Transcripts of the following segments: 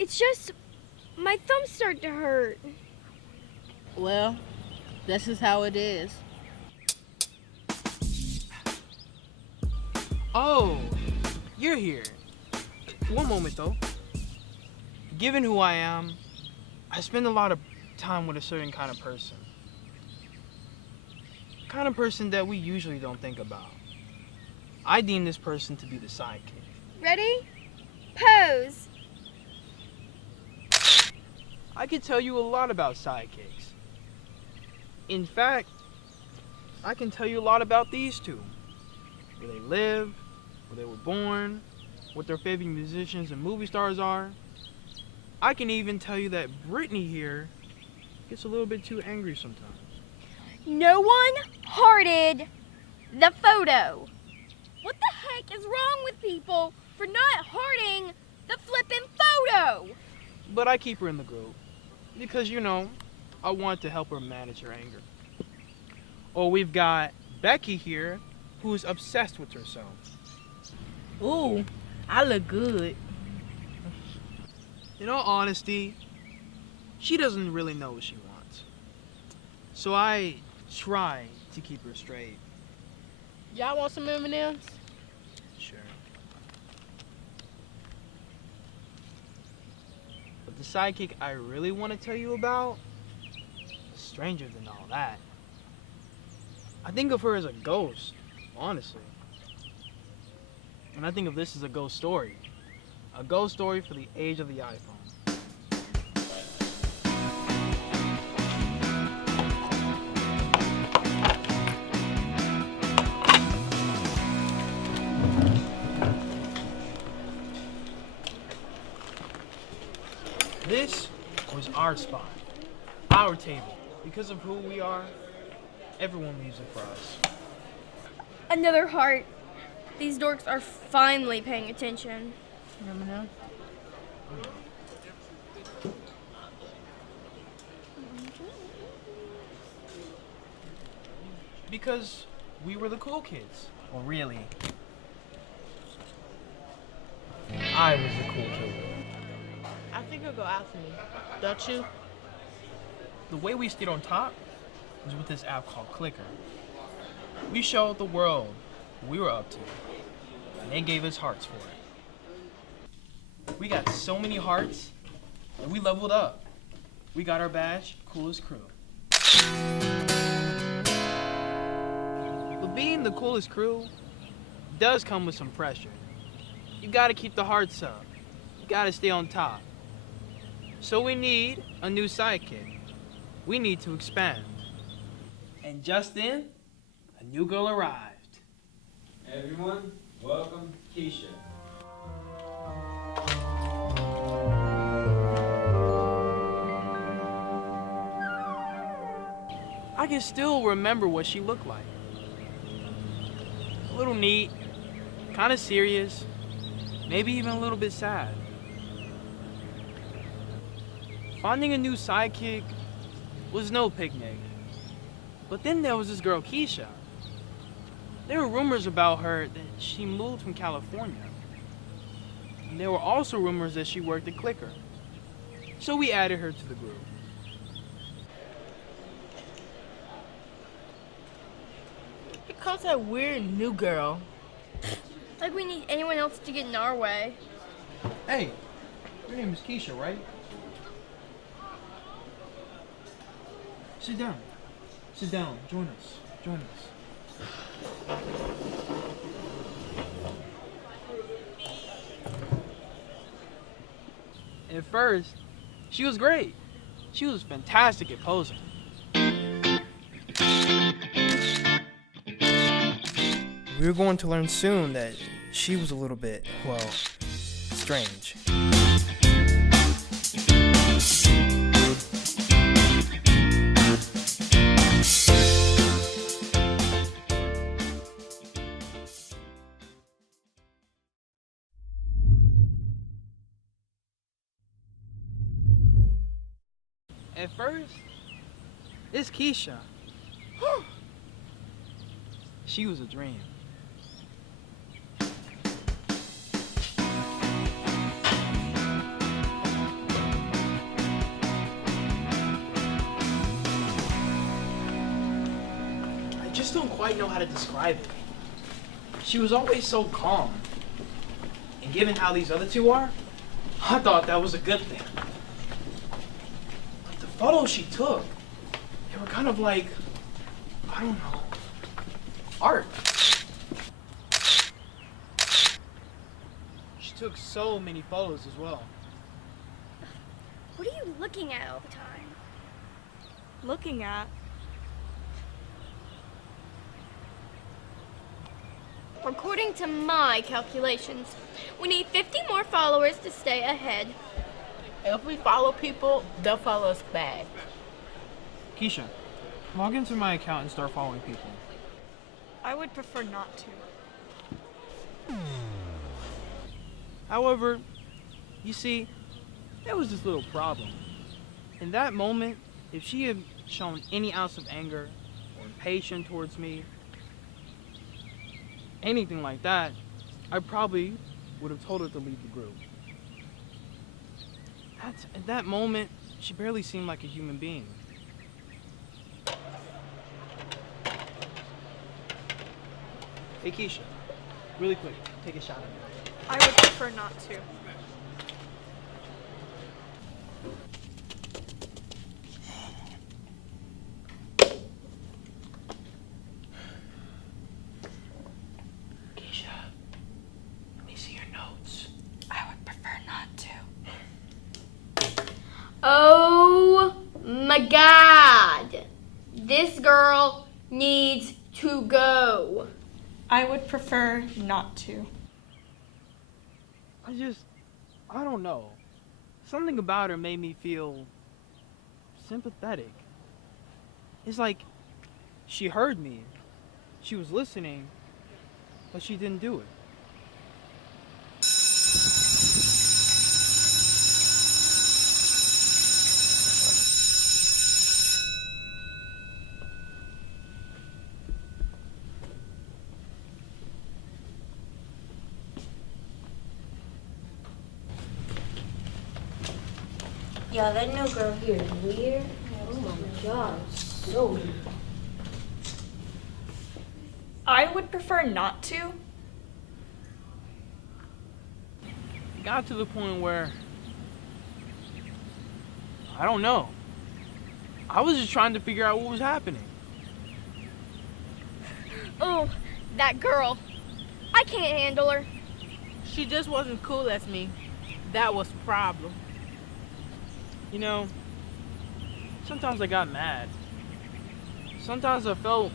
It's just my thumbs start to hurt. Well, this is how it is. Oh, you're here. One moment though. Given who I am, I spend a lot of time with a certain kind of person. Kind of person that we usually don't think about. I deem this person to be the sidekick. Ready? Pose. I could tell you a lot about sidekicks. In fact, I can tell you a lot about these two. Where they live, where they were born, what their favorite musicians and movie stars are. I can even tell you that Brittany here gets a little bit too angry sometimes. No one hearted the photo. What the heck is wrong with people for not hearting the flippin' photo? But I keep her in the group because, I want to help her manage her anger. Or we've got Becky here, who is obsessed with herself. Ooh, I look good. In all honesty, she doesn't really know what she wants. So I try to keep her straight. Y'all want some M&Ms? Sure. But the sidekick I really want to tell you about is stranger than all that. I think of her as a ghost, honestly. And I think of this as a ghost story. A ghost story for the age of the iPhone. This was our spot, our table. Because of who we are, everyone leaves it for us. Another heart. These dorks are finally paying attention. M&M? Because we were the cool kids. Well, really, I was the cool kid. I think it'll go out for me. Don't you? The way we stayed on top was with this app called Clicker. We showed the world what we were up to, and they gave us hearts for it. We got so many hearts that we leveled up. We got our badge, coolest crew. But being the coolest crew does come with some pressure. You gotta keep the hearts up. You gotta stay on top. So we need a new sidekick. We need to expand. And just then, a new girl arrived. Hey everyone, welcome Keisha. I can still remember what she looked like. A little neat, kind of serious, maybe even a little bit sad. Finding a new sidekick was no picnic. But then there was this girl, Keisha. There were rumors about her that she moved from California. And there were also rumors that she worked at Clicker. So we added her to the group. Here comes that weird new girl. Like we need anyone else to get in our way. Hey, your name is Keisha, right? Sit down. Sit down. Join us. Join us. At first, she was great. She was fantastic at posing. We were going to learn soon that she was a little bit, well, strange. At first, it's Keisha. She was a dream. I just don't quite know how to describe it. She was always so calm. And given how these other two are, I thought that was a good thing. But the photos she took, they were kind of like, I don't know, art. She took so many photos as well. What are you looking at all the time? Looking at? According to my calculations, we need 50 more followers to stay ahead. If we follow people, they'll follow us back. Keisha, log into my account and start following people. I would prefer not to. However, you see, there was this little problem. In that moment, if she had shown any ounce of anger or impatience towards me, anything like that, I probably would have told her to leave the group. At that moment, she barely seemed like a human being. Hey Keisha, really quick, take a shot at me. I would prefer not to. Keisha, let me see your notes. I would prefer not to. Oh my God! This girl needs to go. I would prefer not to. I don't know. Something about her made me feel sympathetic. It's like she heard me, she was listening, but she didn't do it. Yeah, that new girl here is weird. Oh my God, so weird. I would prefer not to. It got to the point where, I don't know. I was just trying to figure out what was happening. Oh, that girl. I can't handle her. She just wasn't cool as me. That was the problem. You know, sometimes I got mad. Sometimes I felt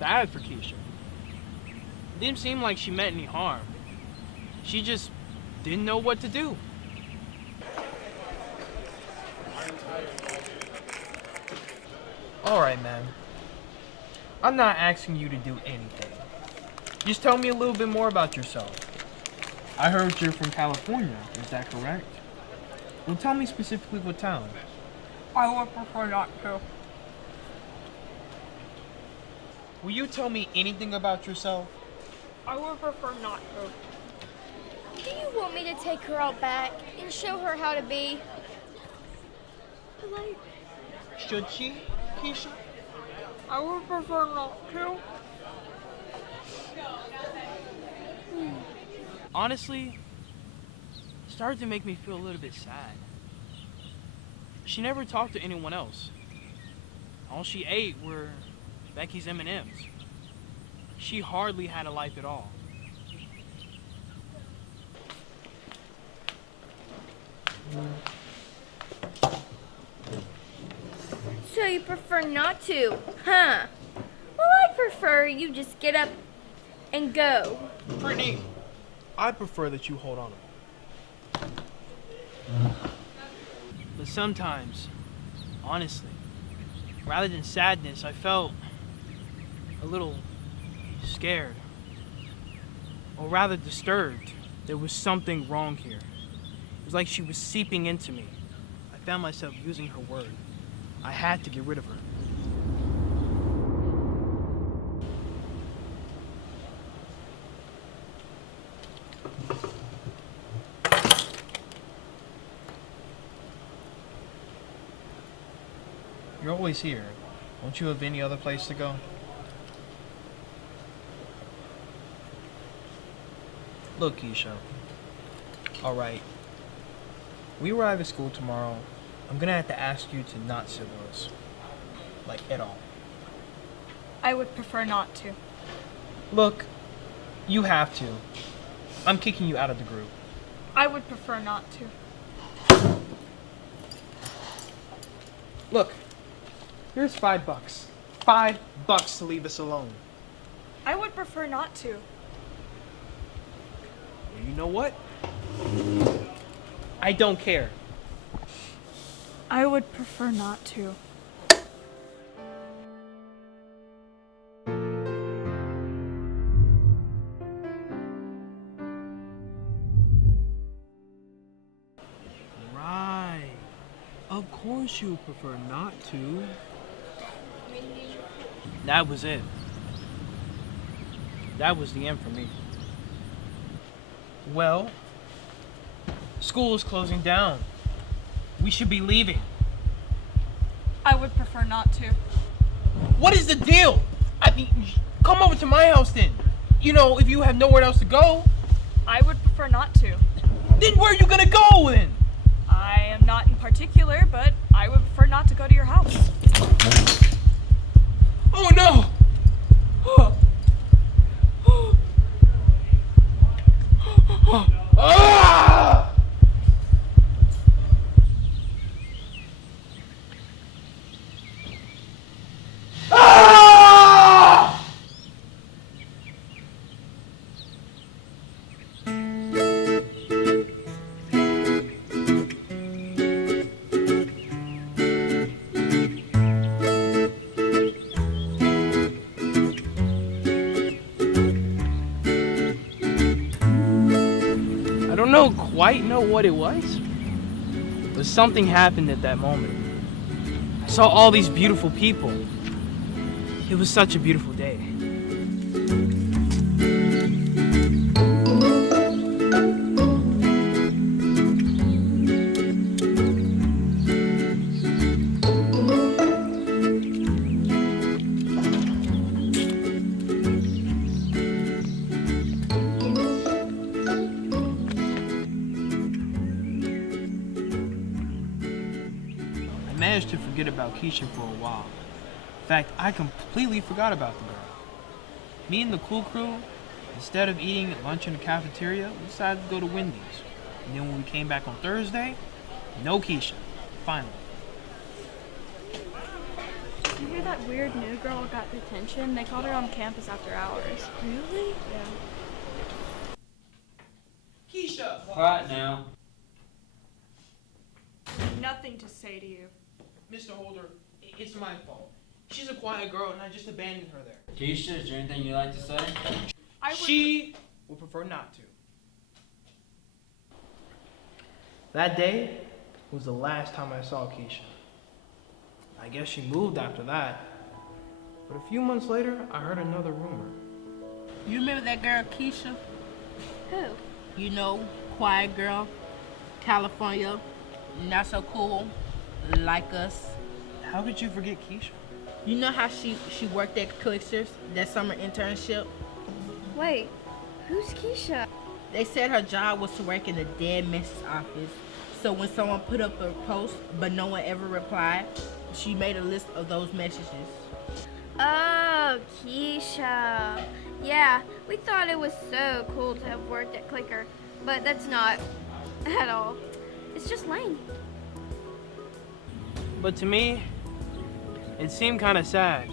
bad for Keisha. It didn't seem like she meant any harm. She just didn't know what to do. Alright, man. I'm not asking you to do anything. Just tell me a little bit more about yourself. I heard you're from California, is that correct? Well, tell me specifically what town. I would prefer not to. Will you tell me anything about yourself? I would prefer not to. Do you want me to take her out back and show her how to be? Like, Should she, Keisha? I would prefer not to. Honestly, it started to make me feel a little bit sad. She never talked to anyone else. All she ate were Becky's M&Ms. She hardly had a life at all. so you prefer not to, huh? Well, I prefer you just get up and go. Brittany, I prefer that you hold on. But sometimes, honestly, rather than sadness, I felt a little scared. Or rather disturbed. There was something wrong here. It was like she was seeping into me. I found myself using her word. I had to get rid of her. You're always here. Don't you have any other place to go? Look, Keisha. Alright. We arrive at school tomorrow. I'm gonna have to ask you to not sit with us. Like, at all. I would prefer not to. Look, you have to. I'm kicking you out of the group. I would prefer not to. Look, here's $5. $5 to leave us alone. I would prefer not to. You know what? I don't care. I would prefer not to. Right. Of course you prefer not to. That was it. That was the end for me. Well, school is closing down. We should be leaving. I would prefer not to. What is the deal? I mean, come over to my house then. You know, if you have nowhere else to go. I would prefer not to. Then where are you gonna go then? I am not in particular, but I would prefer not to go to your house. Oh no! Ah! Ah! I don't quite know what it was, but something happened at that moment. I saw all these beautiful people. It was such a beautiful day. I managed to forget about Keisha for a while. In fact, I completely forgot about the girl. Me and the cool crew, instead of eating lunch in the cafeteria, we decided to go to Wendy's. And then when we came back on Thursday, no Keisha. Finally. Did you hear that weird new girl got detention? They called her on campus after hours. Really? Yeah. Keisha! Quiet now. Nothing to say to you. Mr. Holder, it's my fault. She's a quiet girl and I just abandoned her there. Keisha, is there anything you'd like to say? She would prefer not to. That day was the last time I saw Keisha. I guess she moved after that. But a few months later, I heard another rumor. You remember that girl Keisha? Who? You know, quiet girl, California, not so cool, like us. How could you forget Keisha? You know how she worked at Clicksters, that summer internship? Wait, who's Keisha? They said her job was to work in the dead message office. So when someone put up a post, but no one ever replied, she made a list of those messages. Oh, Keisha. Yeah, we thought it was so cool to have worked at Clicker, but that's not at all. It's just lame. But to me, it seemed kind of sad.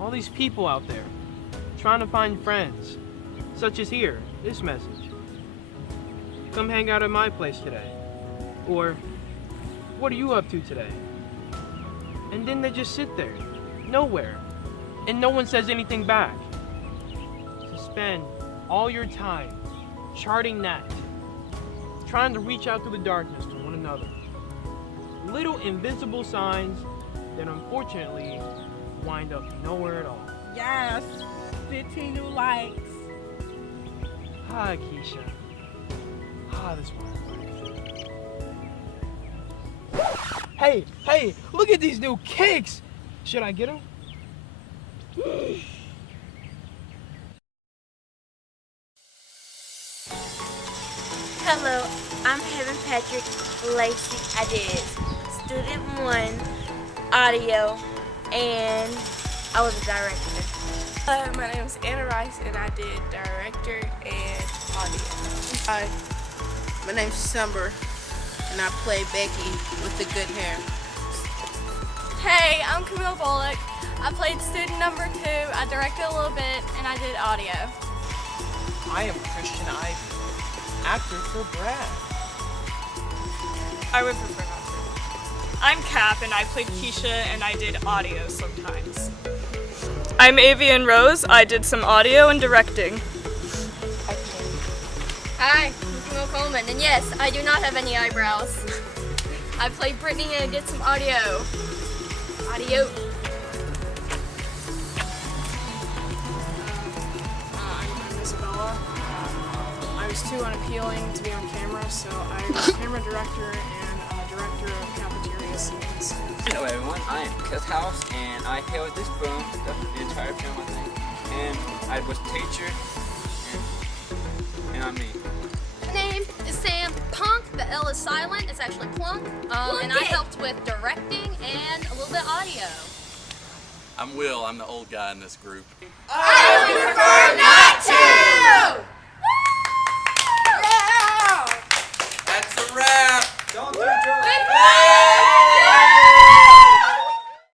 All these people out there, trying to find friends, such as here, this message. Come hang out at my place today. Or, what are you up to today? And then they just sit there, nowhere, and no one says anything back. To spend all your time charting that, trying to reach out through the darkness to one another. Little invisible signs that unfortunately wind up nowhere at all. Yes, 15 new likes. Hi, Keisha. Hi, this one. Hey, look at these new cakes. Should I get them? Hello, I'm Heaven Patrick Lacey. I did Student 1 audio and I was a director. My name is Anna Rice and I did director and audio. Hi, my name's Summer and I play Becky with the good hair. Hey, I'm Camille Bullock. I played student number 2, I directed a little bit, and I did audio. I am Christian Ivy, actor for Brad. I would prefer not to. I'm Cap, and I played Keisha, and I did audio sometimes. I'm Avian Rose. I did some audio and directing. Hi, I'm Camille Coleman, and yes, I do not have any eyebrows. I played Brittany and I did some audio. Audio. I'm Isabella. I was too unappealing to be on camera, so I was camera director and director of cafeteria scenes. Hello everyone, I am Keth House and I held this broom the entire film, I think. And I was teacher and I'm me. My name is Sam Punk. The L is silent. It's actually Plunk. And I helped with directing and a little bit audio. I'm Will. I'm the old guy in this group. Ah!